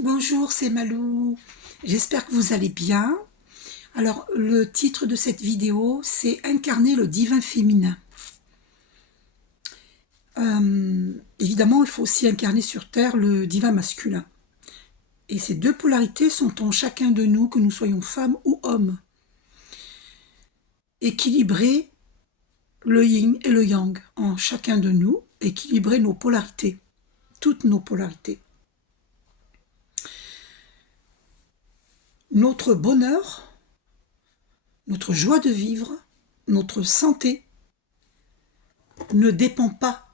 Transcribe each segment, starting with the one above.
Bonjour, c'est Malou. J'espère que vous allez bien. Alors, le titre de cette vidéo, c'est Incarner le divin féminin. Évidemment, il faut aussi incarner sur Terre le divin masculin. Et ces deux polarités sont en chacun de nous, que nous soyons femmes ou hommes. Équilibrer le yin et le yang en chacun de nous, équilibrer nos polarités, toutes nos polarités. Notre bonheur, notre joie de vivre, notre santé ne dépend pas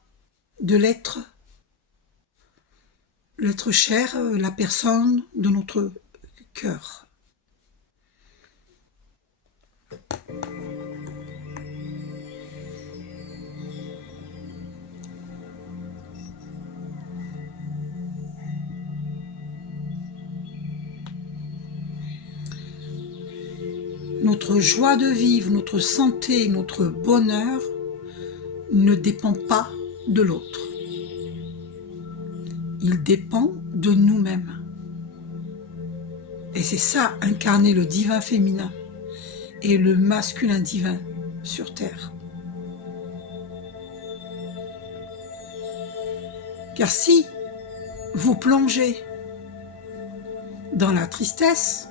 de l'être cher, la personne de notre cœur. Notre joie de vivre, notre santé, notre bonheur ne dépend pas de l'autre. Il dépend de nous-mêmes. Et c'est ça, incarner le divin féminin et le masculin divin sur Terre. Car si vous plongez dans la tristesse,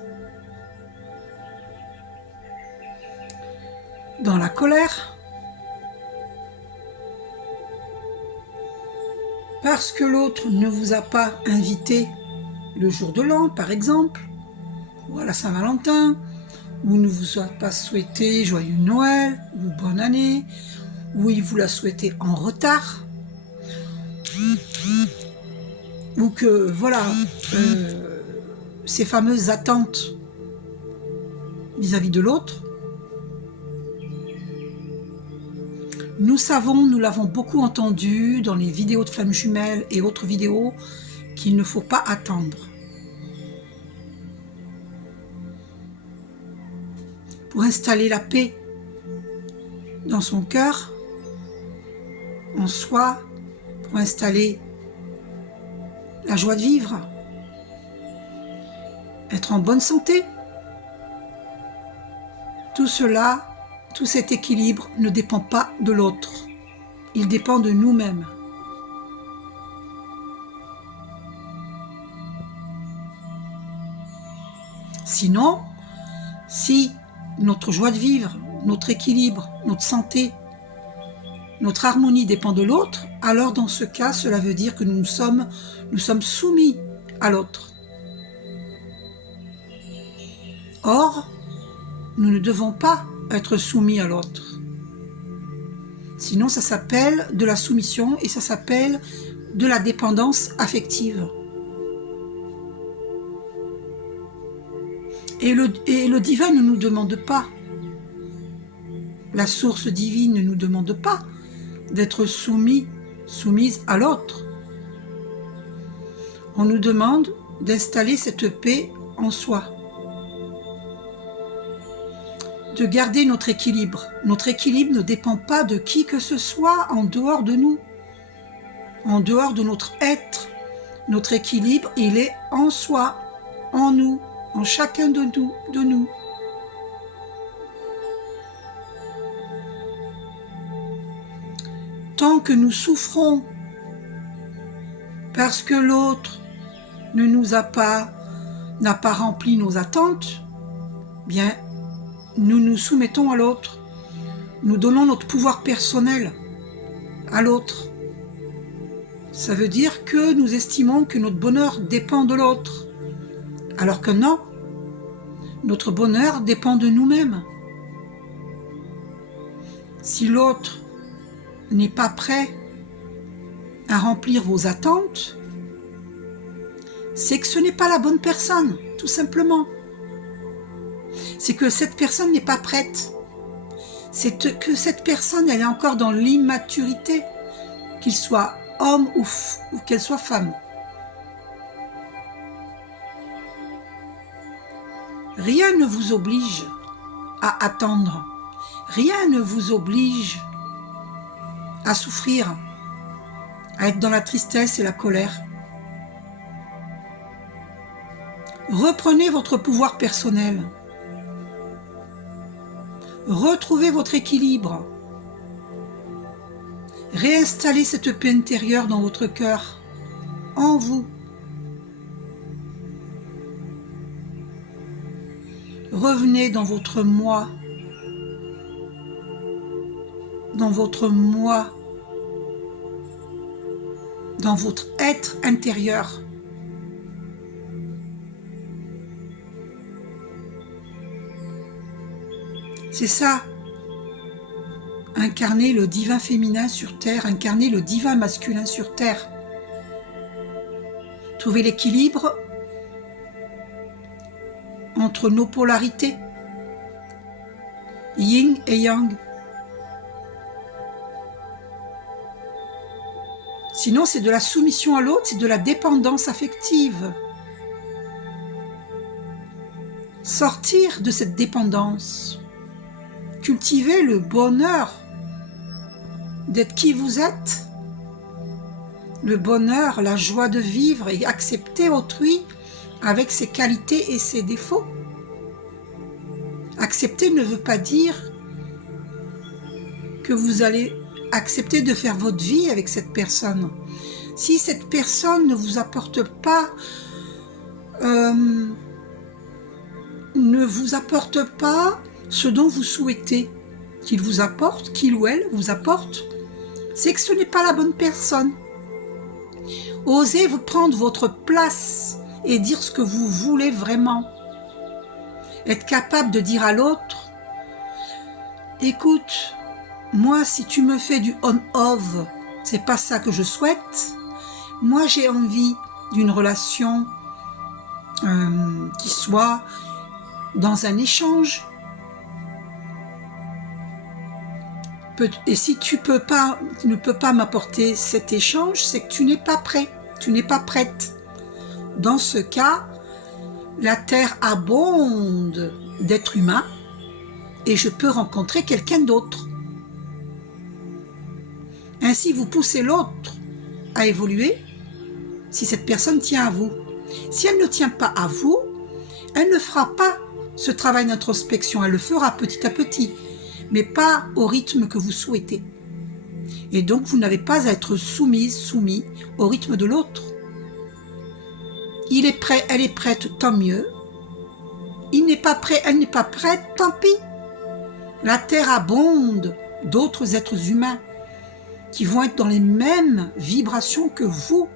dans la colère, parce que l'autre ne vous a pas invité le jour de l'an, par exemple, ou à la Saint-Valentin, ou ne vous a pas souhaité joyeux Noël, ou bonne année, ou il vous l'a souhaité en retard, ou que, voilà, ces fameuses attentes vis-à-vis de l'autre, nous savons, nous l'avons beaucoup entendu dans les vidéos de flammes jumelles et autres vidéos, qu'il ne faut pas attendre. Pour installer la paix dans son cœur, en soi, pour installer la joie de vivre, être en bonne santé, tout cela, tout cet équilibre ne dépend pas de l'autre. Il dépend de nous-mêmes. Sinon, si notre joie de vivre, notre équilibre, notre santé, notre harmonie dépend de l'autre, alors dans ce cas, cela veut dire que nous sommes soumis à l'autre. Or, nous ne devons pas être soumis à l'autre. Sinon, ça s'appelle de la soumission et ça s'appelle de la dépendance affective. Et le divin ne nous demande pas, la source divine ne nous demande pas d'être soumise à l'autre. On nous demande d'installer cette paix en soi, de garder notre équilibre. Notre équilibre ne dépend pas de qui que ce soit en dehors de nous, en dehors de notre être. Notre équilibre, il est en soi, en nous, en chacun de nous. Tant que nous souffrons parce que l'autre n'a pas rempli nos attentes, bien, nous nous soumettons à l'autre. Nous donnons notre pouvoir personnel à l'autre. Ça veut dire que nous estimons que notre bonheur dépend de l'autre. Alors que non, notre bonheur dépend de nous-mêmes. Si l'autre n'est pas prêt à remplir vos attentes, c'est que ce n'est pas la bonne personne, tout simplement. C'est que cette personne n'est pas prête. C'est que cette personne, elle est encore dans l'immaturité, qu'il soit homme ou qu'elle soit femme. Rien ne vous oblige à attendre. Rien ne vous oblige à souffrir, à être dans la tristesse et la colère. Reprenez votre pouvoir personnel. Retrouvez votre équilibre. Réinstallez cette paix intérieure dans votre cœur, en vous. Revenez dans votre moi. Dans votre moi. Dans votre être intérieur. C'est ça, incarner le divin féminin sur Terre, incarner le divin masculin sur Terre. Trouver l'équilibre entre nos polarités, yin et yang. Sinon, c'est de la soumission à l'autre, c'est de la dépendance affective. Sortir de cette dépendance. Cultivez le bonheur d'être qui vous êtes, le bonheur, la joie de vivre et accepter autrui avec ses qualités et ses défauts. Accepter ne veut pas dire que vous allez accepter de faire votre vie avec cette personne. Si cette personne ne vous apporte pas ce dont vous souhaitez qu'il vous apporte, qu'il ou elle vous apporte, c'est que ce n'est pas la bonne personne. Osez vous prendre votre place et dire ce que vous voulez vraiment. Être capable de dire à l'autre, écoute, moi si tu me fais du on-off, c'est pas ça que je souhaite. Moi j'ai envie d'une relation qui soit dans un échange. Et si tu ne peux pas m'apporter cet échange, c'est que tu n'es pas prêt, tu n'es pas prête. Dans ce cas, la Terre abonde d'êtres humains et je peux rencontrer quelqu'un d'autre. Ainsi, vous poussez l'autre à évoluer si cette personne tient à vous. Si elle ne tient pas à vous, elle ne fera pas ce travail d'introspection, elle le fera petit à petit, mais pas au rythme que vous souhaitez. Et donc, vous n'avez pas à être soumis au rythme de l'autre. Il est prêt, elle est prête, tant mieux. Il n'est pas prêt, elle n'est pas prête, tant pis. La Terre abonde d'autres êtres humains qui vont être dans les mêmes vibrations que vous.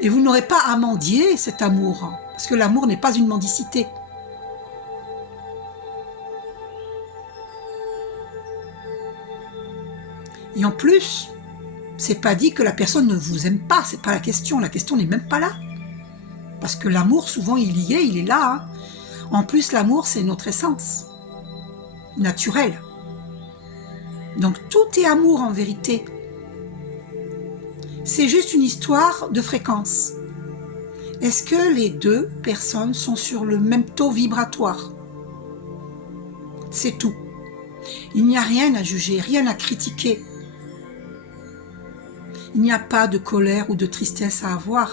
Et vous n'aurez pas à mendier cet amour, parce que l'amour n'est pas une mendicité. Et en plus, c'est pas dit que la personne ne vous aime pas, c'est pas la question n'est même pas là. Parce que l'amour, souvent, il y est, il est là. Hein. En plus, l'amour, c'est notre essence, naturelle. Donc, tout est amour en vérité. C'est juste une histoire de fréquence. Est-ce que les deux personnes sont sur le même taux vibratoire? C'est tout. Il n'y a rien à juger, rien à critiquer. Il n'y a pas de colère ou de tristesse à avoir.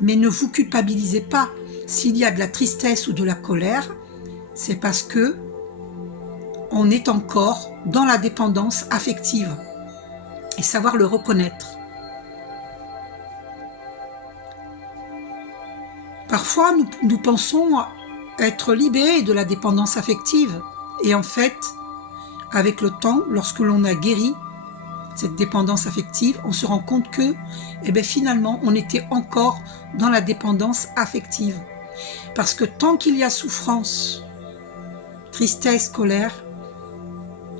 Mais ne vous culpabilisez pas. S'il y a de la tristesse ou de la colère, c'est parce que on est encore dans la dépendance affective. Et savoir le reconnaître. Parfois, nous pensons être libérés de la dépendance affective. Et en fait, avec le temps, lorsque l'on a guéri cette dépendance affective, on se rend compte que, finalement, on était encore dans la dépendance affective. Parce que tant qu'il y a souffrance, tristesse, colère,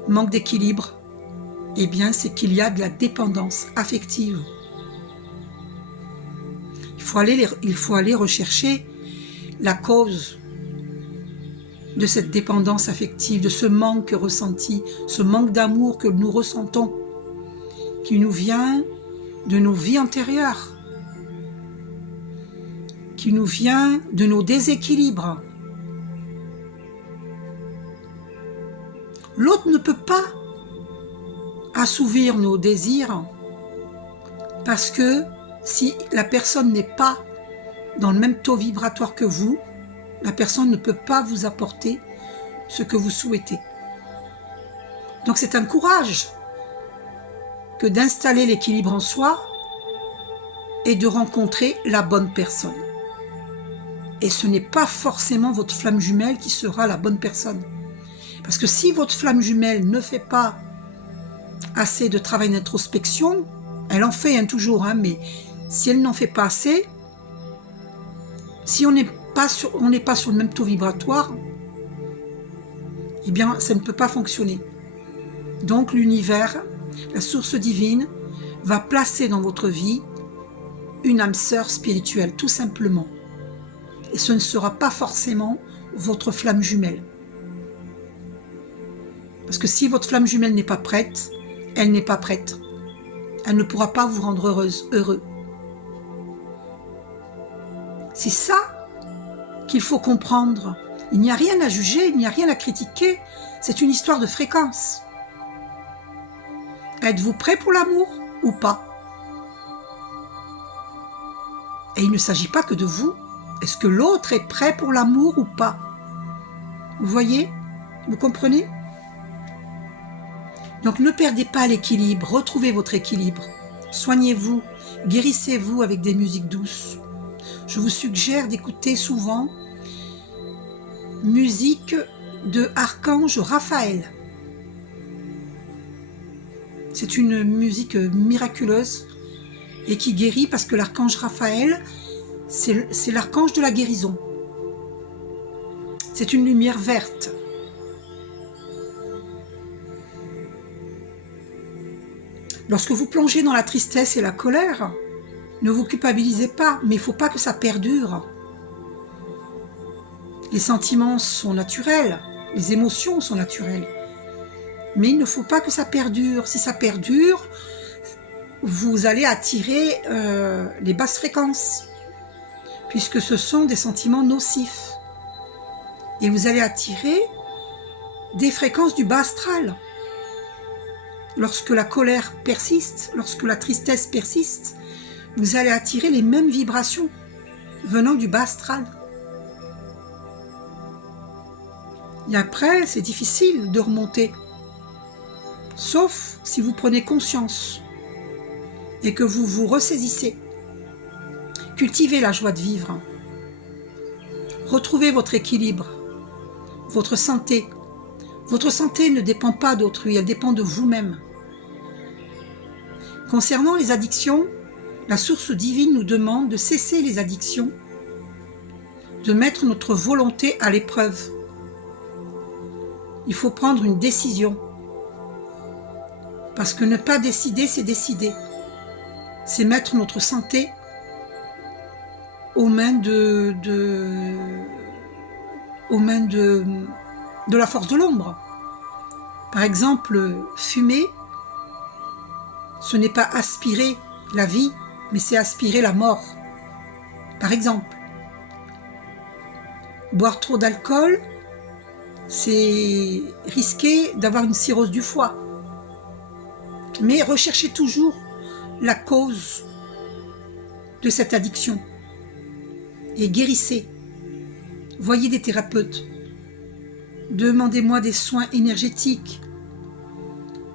manque d'équilibre, c'est qu'il y a de la dépendance affective. Il faut aller rechercher la cause de cette dépendance affective, de ce manque ressenti, ce manque d'amour que nous ressentons, qui nous vient de nos vies antérieures, qui nous vient de nos déséquilibres. L'autre ne peut pas assouvir nos désirs parce que si la personne n'est pas dans le même taux vibratoire que vous, la personne ne peut pas vous apporter ce que vous souhaitez. Donc c'est un courage que d'installer l'équilibre en soi et de rencontrer la bonne personne. Et ce n'est pas forcément votre flamme jumelle qui sera la bonne personne. Parce que si votre flamme jumelle ne fait pas assez de travail d'introspection, elle en fait toujours, mais si elle n'en fait pas assez, si on n'est pas sur le même taux vibratoire, eh bien ça ne peut pas fonctionner. Donc l'univers, la source divine, va placer dans votre vie une âme sœur spirituelle, tout simplement. Et ce ne sera pas forcément votre flamme jumelle. Parce que si votre flamme jumelle n'est pas prête, elle n'est pas prête. Elle ne pourra pas vous rendre heureux. C'est ça qu'il faut comprendre. Il n'y a rien à juger, il n'y a rien à critiquer. C'est une histoire de fréquence. Êtes-vous prêt pour l'amour ou pas? Et il ne s'agit pas que de vous. Est-ce que l'autre est prêt pour l'amour ou pas? Vous voyez? Vous comprenez? Donc ne perdez pas l'équilibre, retrouvez votre équilibre. Soignez-vous, guérissez-vous avec des musiques douces. Je vous suggère d'écouter souvent musique de Archange Raphaël. C'est une musique miraculeuse et qui guérit parce que l'archange Raphaël, c'est l'archange de la guérison. C'est une lumière verte. Lorsque vous plongez dans la tristesse et la colère, ne vous culpabilisez pas, mais il ne faut pas que ça perdure. Les sentiments sont naturels, les émotions sont naturelles, mais il ne faut pas que ça perdure. Si ça perdure, vous allez attirer les basses fréquences, puisque ce sont des sentiments nocifs. Et vous allez attirer des fréquences du bas astral. Lorsque la colère persiste, lorsque la tristesse persiste, vous allez attirer les mêmes vibrations venant du bas astral. Et après, c'est difficile de remonter, sauf si vous prenez conscience et que vous vous ressaisissez. Cultivez la joie de vivre. Retrouvez votre équilibre, votre santé. Votre santé ne dépend pas d'autrui, elle dépend de vous-même. Concernant les addictions, la source divine nous demande de cesser les addictions, de mettre notre volonté à l'épreuve. Il faut prendre une décision. Parce que ne pas décider, c'est décider. C'est mettre notre santé aux mains de la force de l'ombre. Par exemple, fumer, ce n'est pas aspirer la vie, mais c'est aspirer la mort. Par exemple, boire trop d'alcool, c'est risquer d'avoir une cirrhose du foie. Mais recherchez toujours la cause de cette addiction et guérissez. Voyez des thérapeutes. Demandez-moi des soins énergétiques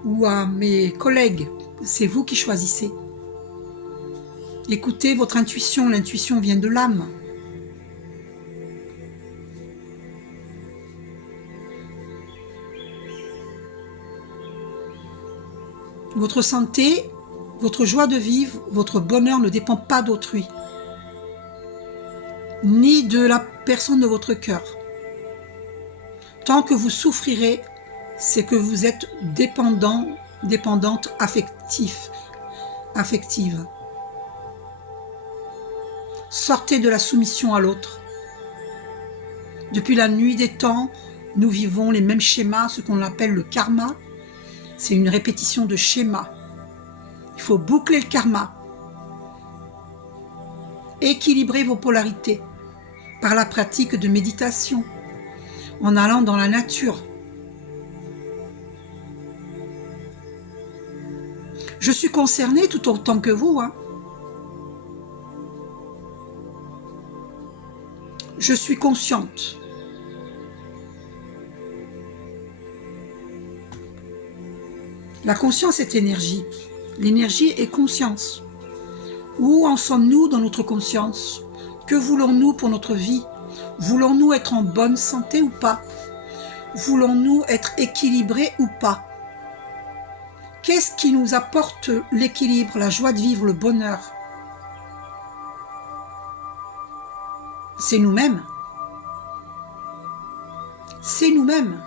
ou à mes collègues. C'est vous qui choisissez. Écoutez votre intuition. L'intuition vient de l'âme. Votre santé, votre joie de vivre, votre bonheur ne dépend pas d'autrui, ni de la personne de votre cœur. Tant que vous souffrirez, c'est que vous êtes dépendante affective. Sortez de la soumission à l'autre. Depuis la nuit des temps, nous vivons les mêmes schémas, ce qu'on appelle le karma. C'est une répétition de schémas. Il faut boucler le karma. Équilibrer vos polarités par la pratique de méditation, en allant dans la nature. Je suis concernée tout autant que vous. Je suis consciente. La conscience est énergie. L'énergie est conscience. Où en sommes-nous dans notre conscience? Que voulons-nous pour notre vie? Voulons-nous être en bonne santé ou pas? Voulons-nous être équilibrés ou pas? Qu'est-ce qui nous apporte l'équilibre, la joie de vivre, le bonheur? C'est nous-mêmes. C'est nous-mêmes.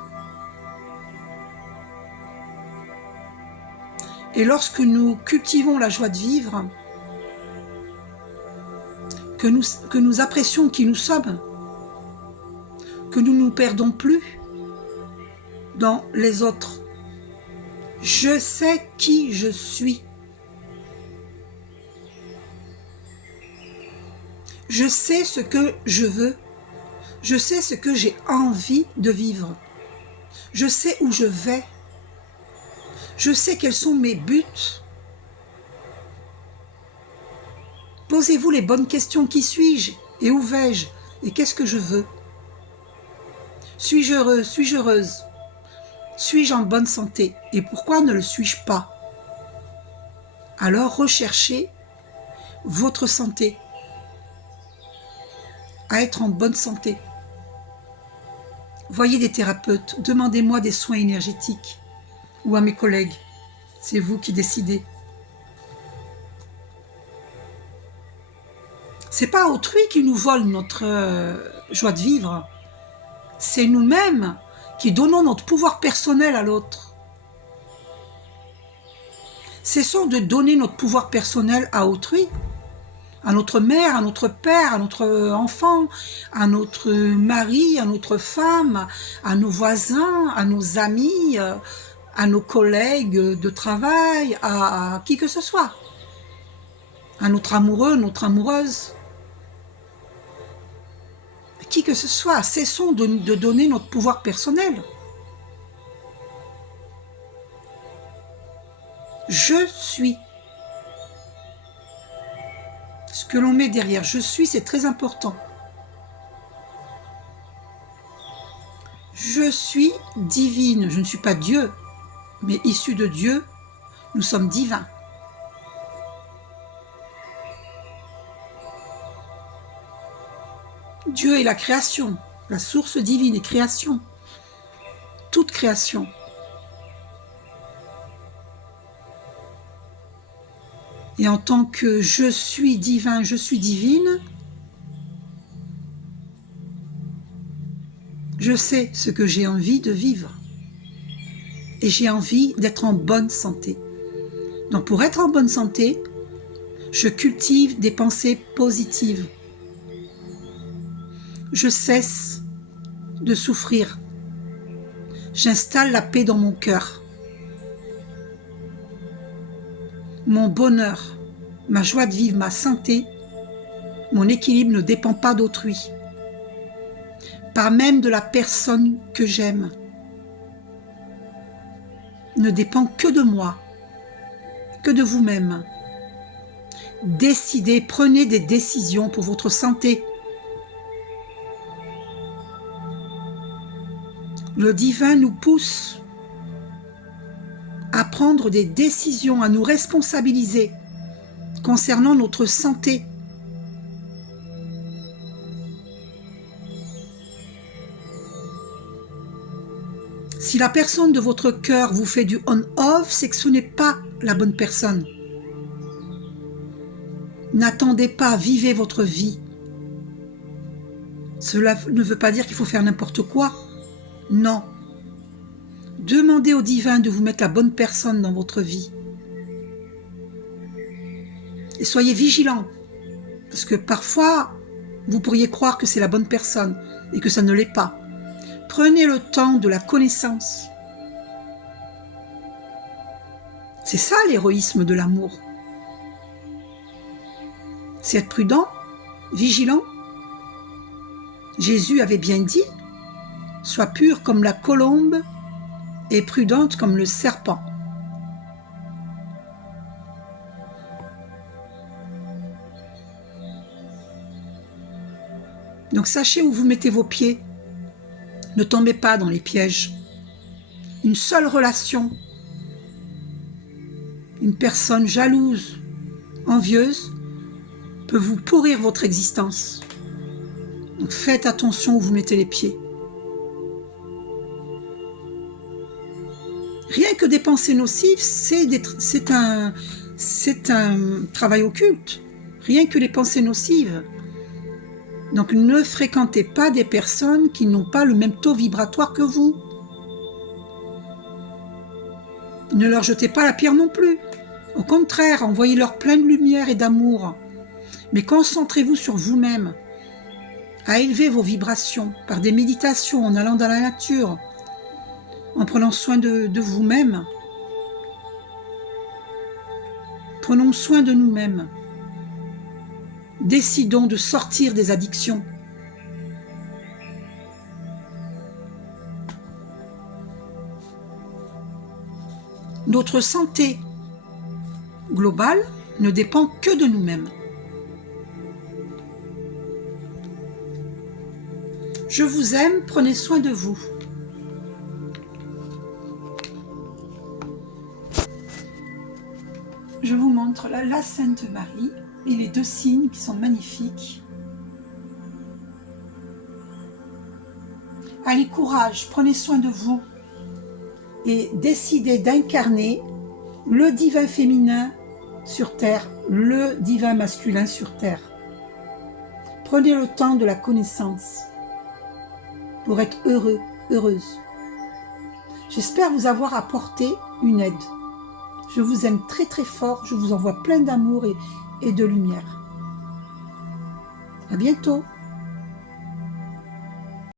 Et lorsque nous cultivons la joie de vivre, que nous apprécions qui nous sommes, que nous ne nous perdons plus dans les autres. Je sais qui je suis. Je sais ce que je veux. Je sais ce que j'ai envie de vivre. Je sais où je vais. Je sais quels sont mes buts. Posez-vous les bonnes questions. Qui suis-je? Et où vais-je? Et qu'est-ce que je veux? Suis-je heureux? Suis-je heureuse? Suis-je en bonne santé? Et pourquoi ne le suis-je pas? Alors recherchez votre santé, à être en bonne santé. Voyez des thérapeutes, demandez-moi des soins énergétiques ou à mes collègues. C'est vous qui décidez. C'est pas autrui qui nous vole notre joie de vivre. C'est nous-mêmes qui donnons notre pouvoir personnel à l'autre. Cessons de donner notre pouvoir personnel à autrui, à notre mère, à notre père, à notre enfant, à notre mari, à notre femme, à nos voisins, à nos amis, à nos collègues de travail, à qui que ce soit, à notre amoureux, notre amoureuse, qui que ce soit. Cessons de donner notre pouvoir personnel. Je suis. Ce que l'on met derrière je suis, c'est très important. Je suis divine. Je ne suis pas Dieu, mais issu de Dieu, nous sommes divins. Dieu est la création, la source divine et création. Toute création. Et en tant que je suis divin, je suis divine, je sais ce que j'ai envie de vivre. Et j'ai envie d'être en bonne santé. Donc pour être en bonne santé, je cultive des pensées positives. Je cesse de souffrir. J'installe la paix dans mon cœur. Mon bonheur, ma joie de vivre, ma santé, mon équilibre ne dépend pas d'autrui, pas même de la personne que j'aime. Ne dépend que de moi, que de vous-même. Décidez, prenez des décisions pour votre santé. Le divin nous pousse à prendre des décisions, à nous responsabiliser concernant notre santé. Si la personne de votre cœur vous fait du on-off, c'est que ce n'est pas la bonne personne. N'attendez pas, vivez votre vie. Cela ne veut pas dire qu'il faut faire n'importe quoi. Non. Demandez au divin de vous mettre la bonne personne dans votre vie. Et soyez vigilants, parce que parfois, vous pourriez croire que c'est la bonne personne et que ça ne l'est pas. Prenez le temps de la connaissance. C'est ça l'héroïsme de l'amour. C'est être prudent, vigilant. Jésus avait bien dit, sois pure comme la colombe et prudente comme le serpent. Donc sachez où vous mettez vos pieds. Ne tombez pas dans les pièges. Une seule relation, une personne jalouse, envieuse, peut vous pourrir votre existence. Donc faites attention où vous mettez les pieds. Rien que des pensées nocives, c'est un travail occulte. Rien que les pensées nocives. Donc ne fréquentez pas des personnes qui n'ont pas le même taux vibratoire que vous. Ne leur jetez pas la pierre non plus. Au contraire, envoyez-leur plein de lumière et d'amour. Mais concentrez-vous sur vous-même, à élever vos vibrations par des méditations, en allant dans la nature, en prenant soin de vous-même. Prenons soin de nous-mêmes. Décidons de sortir des addictions. Notre santé globale ne dépend que de nous-mêmes. Je vous aime, prenez soin de vous. Je vous montre la Sainte Marie et les 2 signes qui sont magnifiques. Allez, courage, prenez soin de vous et décidez d'incarner le divin féminin sur terre, le divin masculin sur terre. Prenez le temps de la connaissance pour être heureux, heureuse. J'espère vous avoir apporté une aide. Je vous aime très très fort, je vous envoie plein d'amour et de lumière. À bientôt.